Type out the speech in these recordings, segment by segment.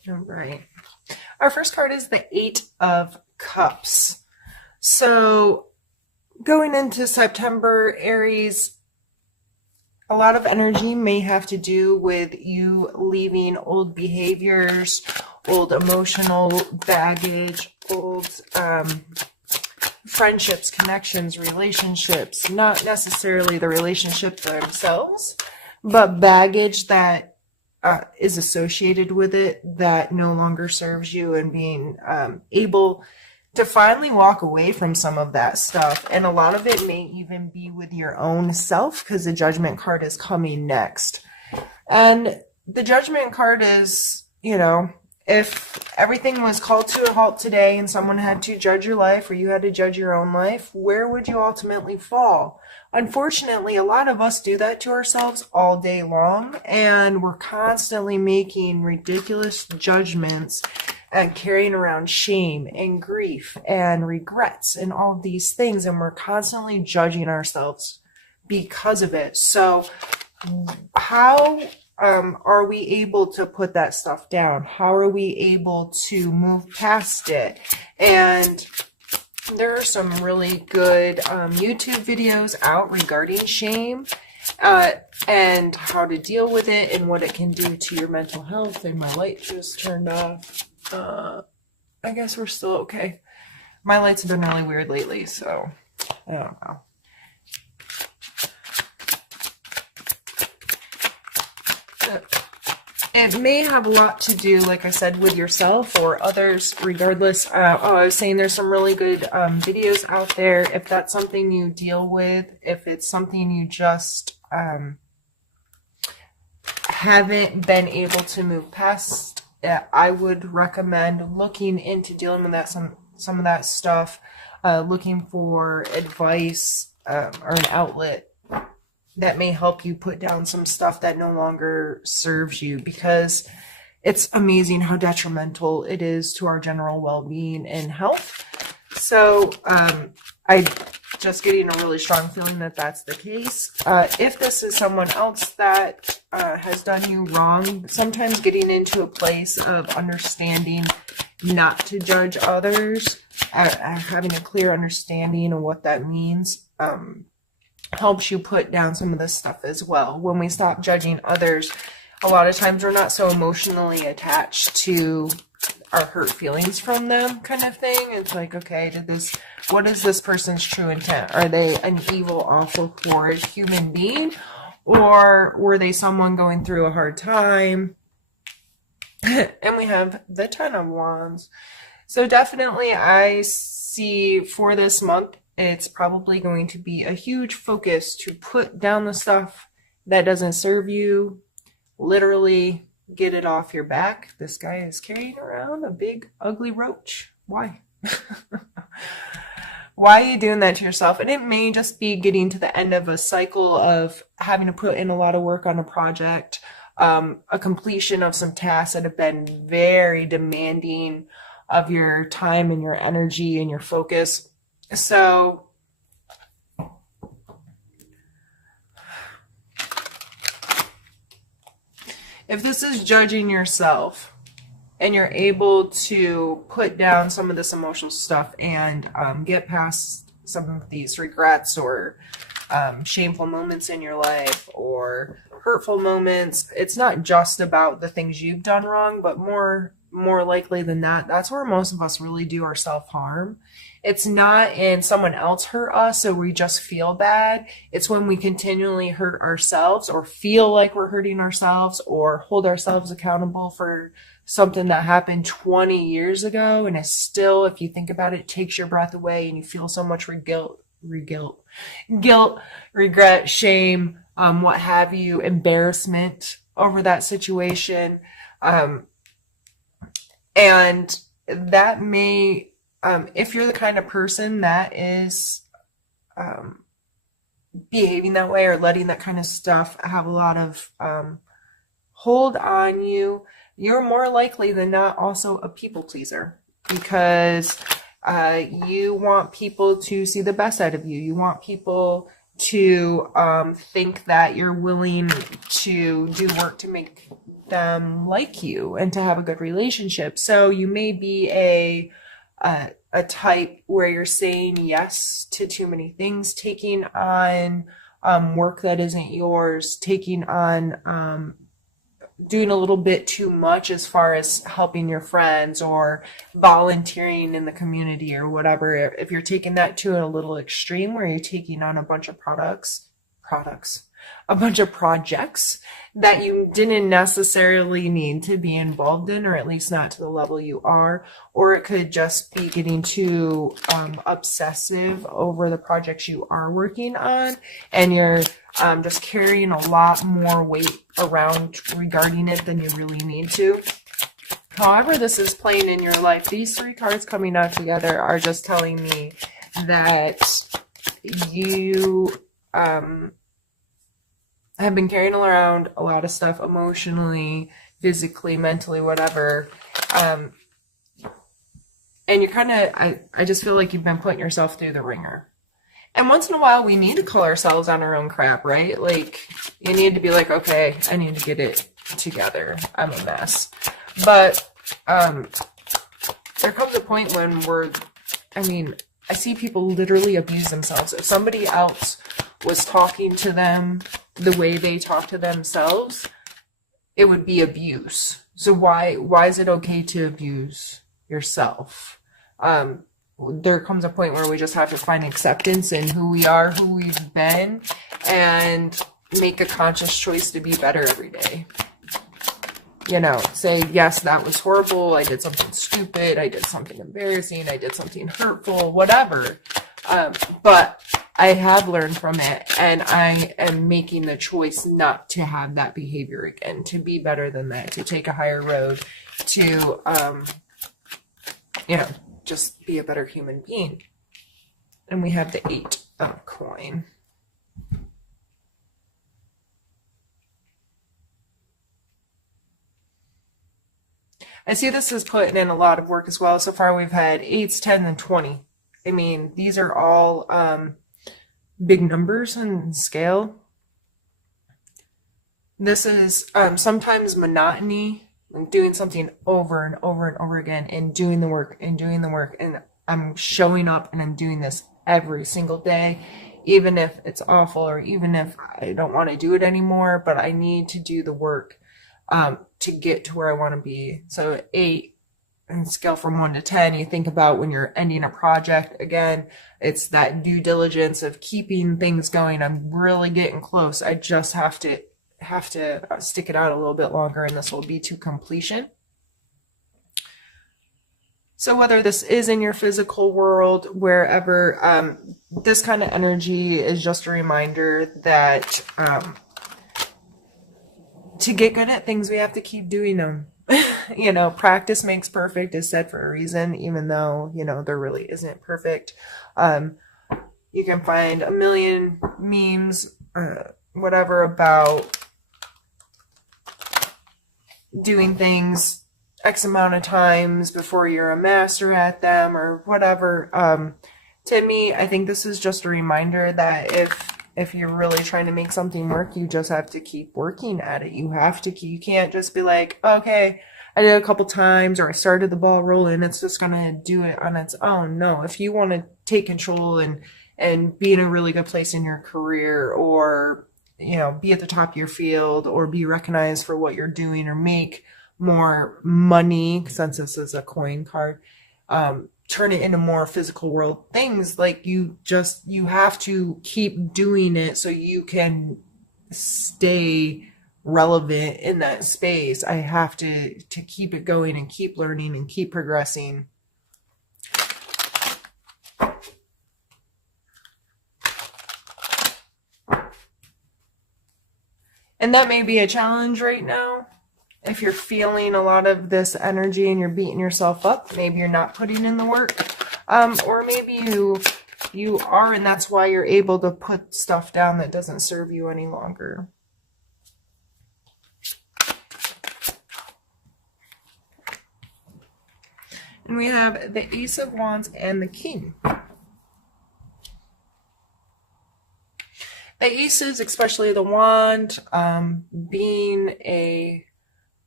All right. Our first card is the Eight of Cups. So going into September, Aries, a lot of energy may have to do with you leaving old behaviors, old emotional baggage, old friendships, connections, relationships, not necessarily the relationship themselves, but baggage that is associated with it that no longer serves you, and being able to finally walk away from some of that stuff. And a lot of it may even be with your own self, because the Judgment card is coming next. And the Judgment card is, you know, if everything was called to a halt today and someone had to judge your life, or you had to judge your own life, where would you ultimately fall? Unfortunately, a lot of us do that to ourselves all day long, and we're constantly making ridiculous judgments and carrying around shame and grief and regrets and all of these things, and we're constantly judging ourselves because of it. So how are we able to put that stuff down? How are we able to move past it? And there are some really good YouTube videos out regarding shame and how to deal with it and what it can do to your mental health. And my light just turned off. I guess we're still okay. My lights have been really weird lately, so I don't know. It may have a lot to do, like I said, with yourself or others, regardless. I was saying there's some really good videos out there. If that's something you deal with, if it's something you just haven't been able to move past, I would recommend looking into dealing with that, some of that stuff, looking for advice or an outlet that may help you put down some stuff that no longer serves you, because it's amazing how detrimental it is to our general well-being and health. So I just getting a really strong feeling that that's the case. If this is someone else that has done you wrong, sometimes getting into a place of understanding not to judge others, having a clear understanding of what that means, helps you put down some of this stuff as well. When we stop judging others, a lot of times we're not so emotionally attached to our hurt feelings from them, kind of thing. It's like, okay, what is this person's true intent? Are they an evil, awful, horrid human being? Or were they someone going through a hard time? And we have the Ten of Wands. So definitely I see for this month, it's probably going to be a huge focus to put down the stuff that doesn't serve you. Literally get it off your back. This guy is carrying around a big, ugly roach. Why? Why are you doing that to yourself? And it may just be getting to the end of a cycle of having to put in a lot of work on a project, a completion of some tasks that have been very demanding of your time and your energy and your focus. So if this is judging yourself and you're able to put down some of this emotional stuff and get past some of these regrets or shameful moments in your life or hurtful moments, it's not just about the things you've done wrong, but more likely than that, that's where most of us really do our self-harm. It's not in someone else hurt us, so we just feel bad. It's when we continually hurt ourselves or feel like we're hurting ourselves or hold ourselves accountable for something that happened 20 years ago. And it's still, if you think about it, takes your breath away and you feel so much guilt, regret, shame, what have you, embarrassment over that situation. And that may, if you're the kind of person that is behaving that way or letting that kind of stuff have a lot of hold on you, you're more likely than not also a people pleaser, because you want people to see the best out of you. You want people to think that you're willing to do work to make them like you and to have a good relationship. So you may be a type where you're saying yes to too many things, taking on work that isn't yours, taking on doing a little bit too much as far as helping your friends or volunteering in the community or whatever. If you're taking that to a little extreme where you're taking on a bunch of a bunch of projects that you didn't necessarily need to be involved in, or at least not to the level you are, or it could just be getting too obsessive over the projects you are working on, and you're just carrying a lot more weight around regarding it than you really need to. However this is playing in your life, these three cards coming out together are just telling me that you have been carrying around a lot of stuff emotionally, physically, mentally, whatever. And you're kind of, I just feel like you've been putting yourself through the ringer. And once in a while, we need to call ourselves on our own crap, right? Like, you need to be like, okay, I need to get it together. I'm a mess. But there comes a point when I see people literally abuse themselves. If somebody else was talking to them the way they talk to themselves, it would be abuse. So why is it okay to abuse yourself? There comes a point where we just have to find acceptance in who we are, who we've been, and make a conscious choice to be better every day. Say, yes, that was horrible. I did something stupid. I did something embarrassing. I did something hurtful, whatever. But I have learned from it, and I am making the choice not to have that behavior again, to be better than that, to take a higher road, to, just be a better human being. And we have the 8 of coin. I see this as putting in a lot of work as well. So far we've had 8s, 10s, and 20. I mean, these are all big numbers in scale. This is sometimes monotony, like doing something over and over and over again, and doing the work and doing the work. And I'm showing up and I'm doing this every single day, even if it's awful or even if I don't want to do it anymore, but I need to do the work to get to where I want to be. So 8, and scale from 1 to 10, you think about when you're ending a project, again, it's that due diligence of keeping things going. I'm really getting close. I just have to stick it out a little bit longer, and this will be to completion. So whether this is in your physical world, wherever, this kind of energy is just a reminder that to get good at things, we have to keep doing them. Practice makes perfect is said for a reason, even though, there really isn't perfect. You can find a million memes, whatever, about doing things X amount of times before you're a master at them or whatever. To me, I think this is just a reminder that if you're really trying to make something work, you just have to keep working at it. You can't just be like, okay, I did it a couple times, or I started the ball rolling, it's just going to do it on its own. No, if you want to take control and be in a really good place in your career, or, be at the top of your field, or be recognized for what you're doing, or make more money, since this is a coin card, turn it into more physical world things, like you have to keep doing it so you can stay relevant in that space. I have to keep it going and keep learning and keep progressing. And that may be a challenge right now. If you're feeling a lot of this energy and you're beating yourself up, maybe you're not putting in the work. Or maybe you are, and that's why you're able to put stuff down that doesn't serve you any longer. And we have the Ace of Wands and the King. The aces, especially the wand, being a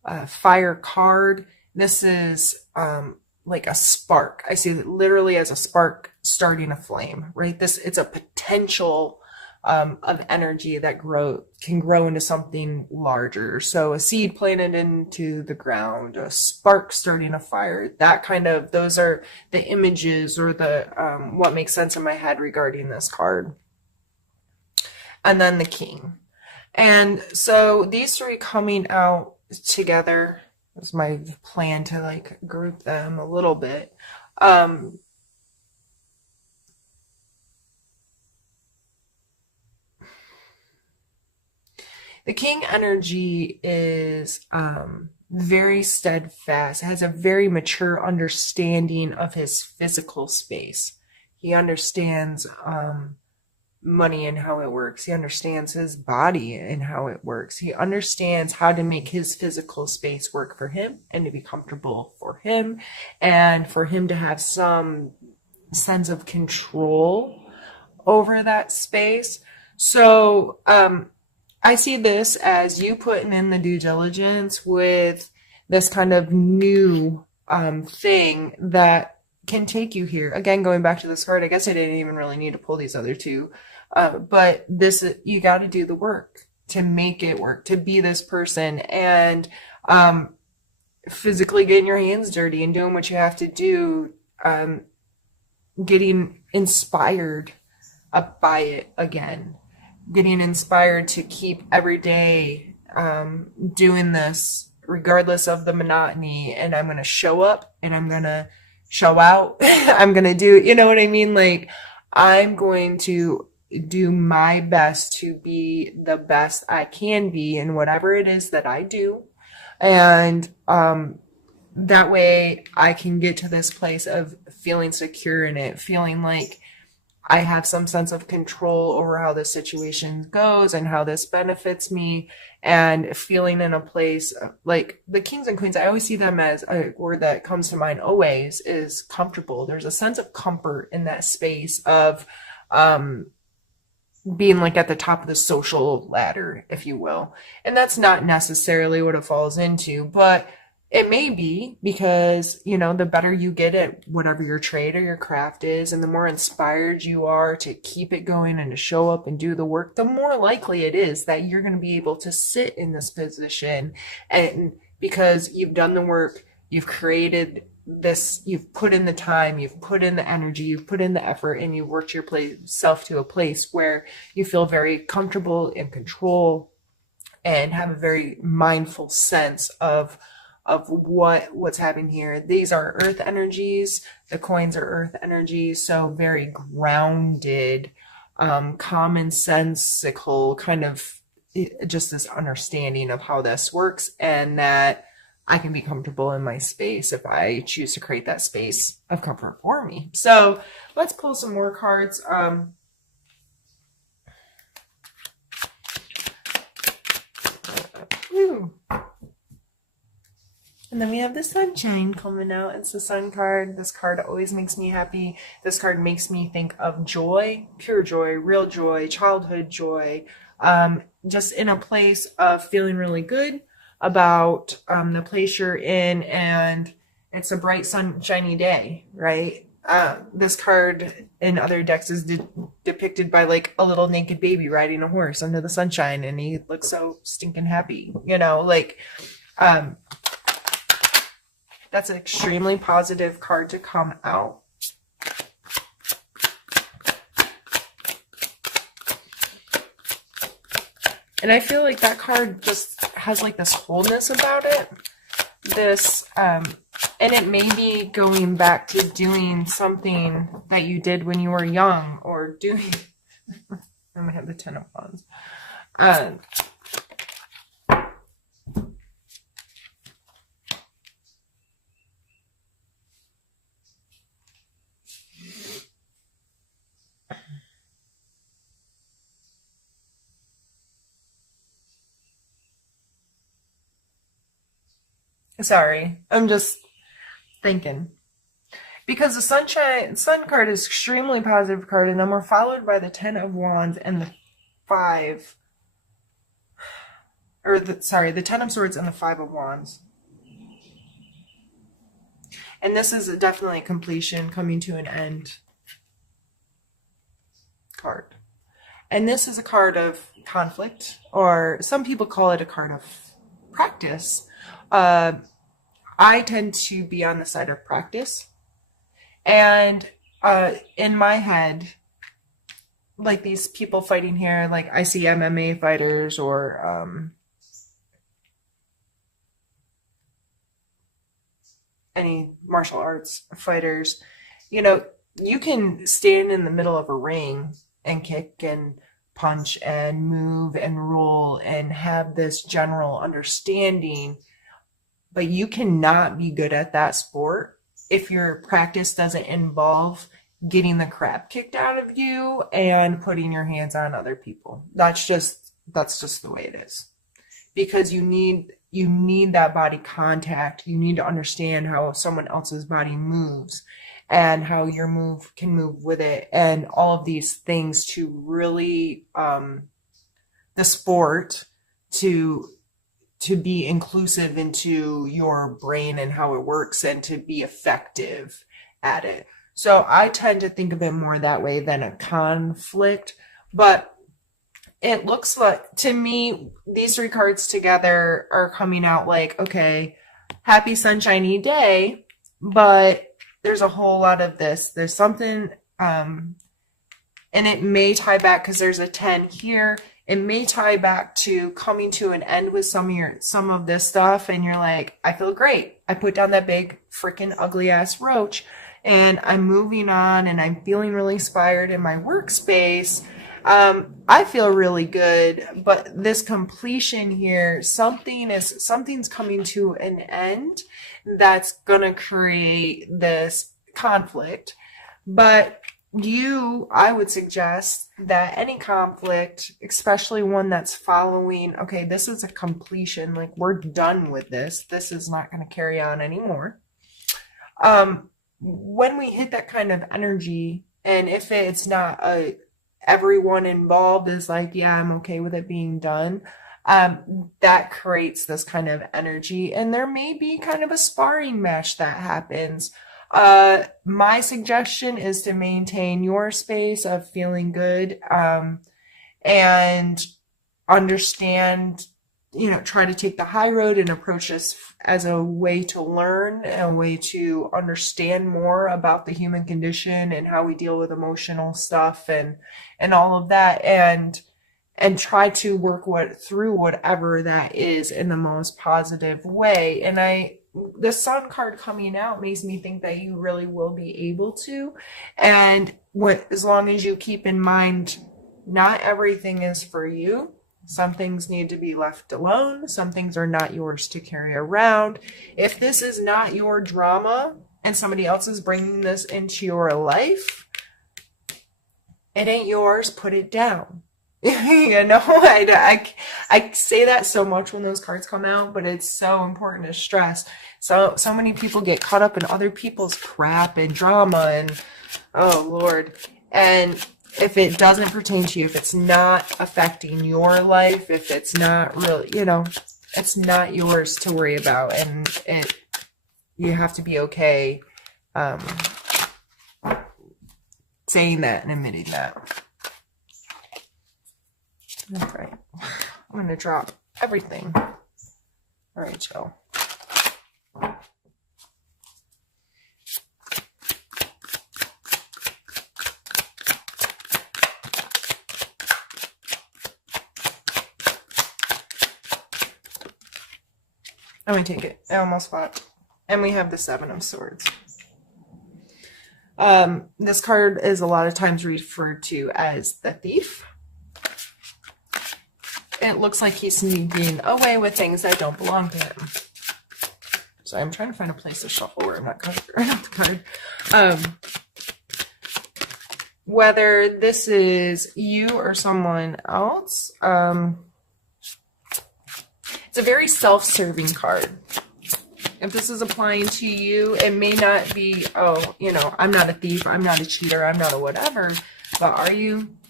fire card. This is like a spark. I see it literally as a spark starting a flame, right? It's a potential of energy that can grow into something larger. So a seed planted into the ground, a spark starting a fire, those are the images or the what makes sense in my head regarding this card. And then the king. And so these three coming out together was my plan to like group them a little bit. The king energy is very steadfast, has a very mature understanding of his physical space. He understands money and how it works. He understands his body and how it works. He understands how to make his physical space work for him and to be comfortable for him and for him to have some sense of control over that space. So I see this as you putting in the due diligence with this kind of new thing that can take you here. Again, going back to this card, I guess I didn't even really need to pull these other two. But you got to do the work to make it work, to be this person, and physically getting your hands dirty and doing what you have to do, getting inspired by it again, getting inspired to keep every day doing this regardless of the monotony. And I'm going to show up and I'm going to show out. I'm going to do, you know what I mean? Like, I'm going to do my best to be the best I can be in whatever it is that I do. And that way I can get to this place of feeling secure in it, feeling like I have some sense of control over how this situation goes and how this benefits me, and feeling in a place like the kings and queens. I always see them as a word that comes to mind always is comfortable. There's a sense of comfort in that space of being like at the top of the social ladder, if you will. And that's not necessarily what it falls into, but it may be, because, you know, the better you get at whatever your trade or your craft is, and the more inspired you are to keep it going and to show up and do the work, the more likely it is that you're going to be able to sit in this position. And because you've done the work, you've created this, you've put in the time, you've put in the energy, you've put in the effort, and you've worked yourself to a place where you feel very comfortable in control and have a very mindful sense of what's happening here. These are earth energies. The coins are earth energies, so very grounded, common sensical, kind of just this understanding of how this works, and that I can be comfortable in my space if I choose to create that space of comfort for me. So let's pull some more cards. And then we have the sunshine coming out. It's the sun card. This card always makes me happy. This card makes me think of joy, pure joy, real joy, childhood joy. Just in a place of feeling really good about the place you're in, and it's a bright sunshiny day, right? This card in other decks is depicted by like a little naked baby riding a horse under the sunshine, and he looks so stinking happy, you know, like that's an extremely positive card to come out. And I feel like that card just has like this wholeness about it. This, and it may be going back to doing something that you did when you were young, or doing, I'm gonna have the Ten of Wands. Sorry, I'm just thinking. Because the sun card is extremely positive card, and then we're followed by the Ten of Wands and the Five or the Ten of Swords and the Five of Wands. And this is definitely completion, coming to an end card. And this is a card of conflict, or some people call it a card of practice. I tend to be on the side of practice. And in my head, like these people fighting here, like I see MMA fighters or any martial arts fighters, you know, you can stand in the middle of a ring and kick and punch and move and roll and have this general understanding, but you cannot be good at that sport if your practice doesn't involve getting the crap kicked out of you and putting your hands on other people. That's just the way it is. Because you need that body contact. You need to understand how someone else's body moves and how your move can move with it, and all of these things to really the sport to be inclusive into your brain and how it works and to be effective at it. So I tend to think of it more that way than a conflict, but it looks like, to me, these three cards together are coming out like, okay, happy sunshiny day, but there's a whole lot of this. There's something, and it may tie back because there's a 10 here. It may tie back to coming to an end with some of this stuff, and you're like, I feel great. I put down that big freaking ugly ass roach, and I'm moving on, and I'm feeling really inspired in my workspace. I feel really good, but this completion here, something's coming to an end that's gonna create this conflict. But I would suggest that any conflict, especially one that's following, okay, this is a completion, like we're done with this. This is not going to carry on anymore. When we hit that kind of energy, and if it's not everyone involved is like, yeah, I'm okay with it being done, that creates this kind of energy, and there may be kind of a sparring match that happens. My suggestion is to maintain your space of feeling good, and understand, try to take the high road and approach this as a way to learn, a way to understand more about the human condition and how we deal with emotional stuff and all of that, and try to work through whatever that is in the most positive way. And the Sun card coming out makes me think that you really will be able to. And as long as you keep in mind, not everything is for you. Some things need to be left alone. Some things are not yours to carry around. If this is not your drama and somebody else is bringing this into your life, it ain't yours. Put it down. I say that so much when those cards come out, but it's so important to stress. So many people get caught up in other people's crap and drama, and oh Lord. And if it doesn't pertain to you, if it's not affecting your life, if it's not really, it's not yours to worry about, and you have to be okay saying that and admitting that. All right, I'm going to drop everything. All right, Joe. Let me take it. I almost fought. And we have the Seven of Swords. This card is a lot of times referred to as the thief. It looks like he's sneaking away with things that don't belong to him. So I'm trying to find a place to shuffle where I'm not covering up the card. Whether this is you or someone else, it's a very self-serving card. If this is applying to you, it may not be, I'm not a thief, I'm not a cheater, I'm not a whatever, but are you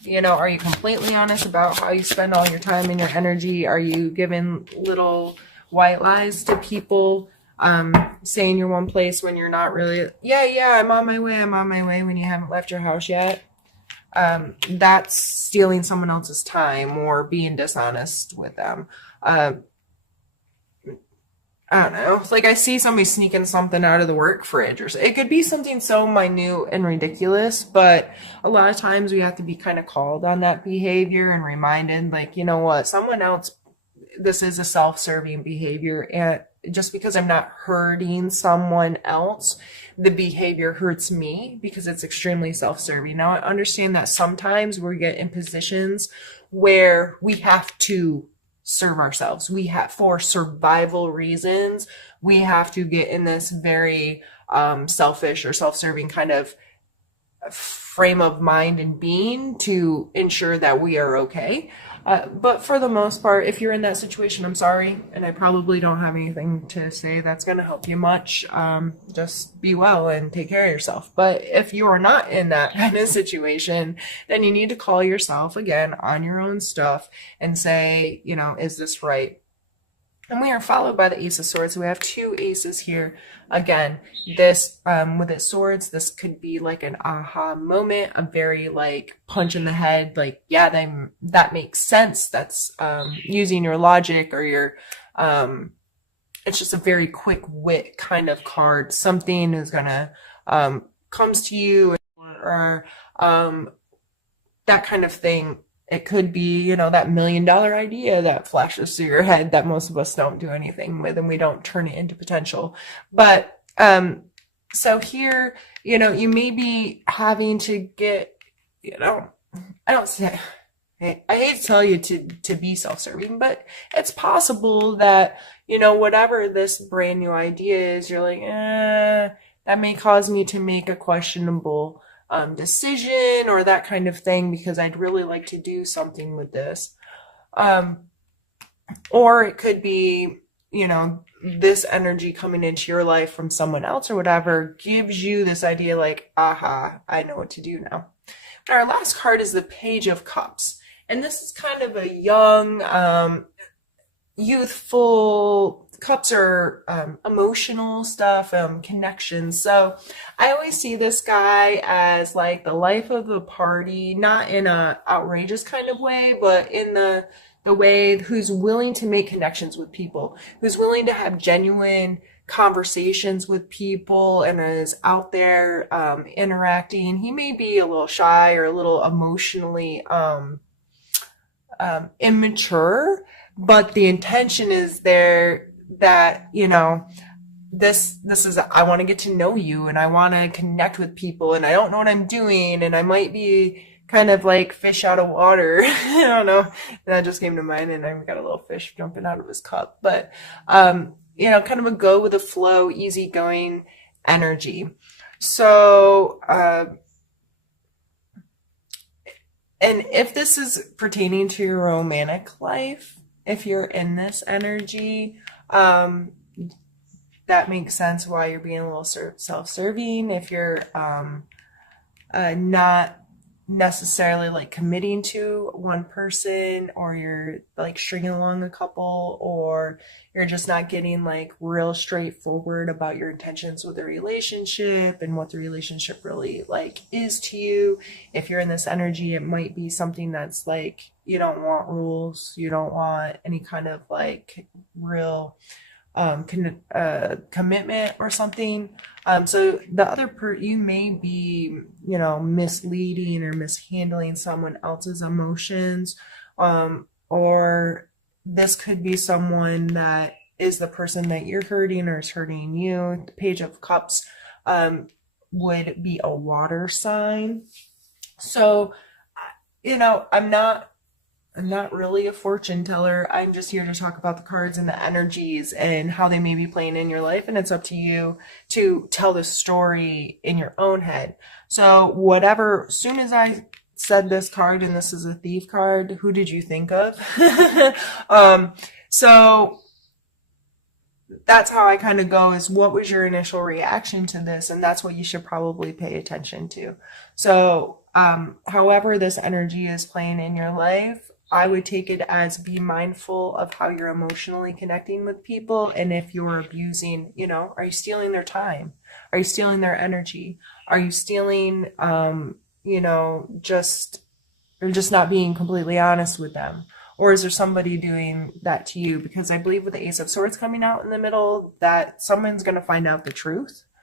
You know, are you completely honest about how you spend all your time and your energy? Are you giving little white lies to people, saying you're one place when you're not really? Yeah, I'm on my way when you haven't left your house yet. That's stealing someone else's time or being dishonest with them. I don't know. It's like I see somebody sneaking something out of the work fridge, or it could be something so minute and ridiculous, but a lot of times we have to be kind of called on that behavior and reminded, like, you know what, someone else, this is a self-serving behavior, and just because I'm not hurting someone else, the behavior hurts me because it's extremely self-serving. Now, I understand that sometimes we get in positions where we have to serve ourselves. We have, for survival reasons, we have to get in this very selfish or self-serving kind of frame of mind and being to ensure that we are okay. But for the most part, if you're in that situation, I'm sorry, and I probably don't have anything to say that's going to help you much. Just be well and take care of yourself. But if you are not in that kind of situation, then you need to call yourself again on your own stuff and say, you know, is this right? And we are followed by the Ace of Swords. So we have two aces here. Again, this, with its swords, this could be like an aha moment, a very like punch in the head, like, yeah, that makes sense. That's, using your logic or your, it's just a very quick wit kind of card. Something is gonna, comes to you, or that kind of thing. It could be, you know, that $1 million idea that flashes through your head that most of us don't do anything with, and we don't turn it into potential. But so here, you know, you may be having to get, you know, I don't say, I hate to tell you to be self-serving, but it's possible that, you know, whatever this brand new idea is, you're like, that may cause me to make a questionable decision or that kind of thing, because I'd really like to do something with this. Or it could be, you know, this energy coming into your life from someone else or whatever gives you this idea like, aha, I know what to do now. And our last card is the Page of Cups. And this is kind of a young, youthful, cups are emotional stuff, connections. So I always see this guy as like the life of the party, not in a outrageous kind of way, but in the way who's willing to make connections with people, who's willing to have genuine conversations with people and is out there interacting. He may be a little shy or a little emotionally immature, but the intention is there that, you know, this is, I want to get to know you and I want to connect with people and I don't know what I'm doing and I might be kind of like fish out of water. I don't know. That just came to mind, and I've got a little fish jumping out of his cup. But, you know, kind of a go with the flow, easygoing energy. So, and if this is pertaining to your romantic life, if you're in this energy, that makes sense why you're being a little self-serving. If you're not necessarily like committing to one person, or you're like stringing along a couple, or you're just not getting like real straightforward about your intentions with the relationship and what the relationship really like is to you. If you're in this energy, it might be something that's like, you don't want rules, you don't want any kind of like real commitment or something. So the other you may be, you know, misleading or mishandling someone else's emotions, or this could be someone that is the person that you're hurting or is hurting you. The Page of Cups would be a water sign. So, you know, I'm not really a fortune teller. I'm just here to talk about the cards and the energies and how they may be playing in your life. And it's up to you to tell the story in your own head. So whatever, as soon as I said this card, and this is a Thief card, who did you think of? So that's how I kind of go, is what was your initial reaction to this? And that's what you should probably pay attention to. So However this energy is playing in your life, I would take it as be mindful of how you're emotionally connecting with people. And if you're abusing, are you stealing their time? Are you stealing their energy? Are you stealing, just, or just not being completely honest with them? Or is there somebody doing that to you? Because I believe with the Ace of Swords coming out in the middle, that someone's going to find out the truth.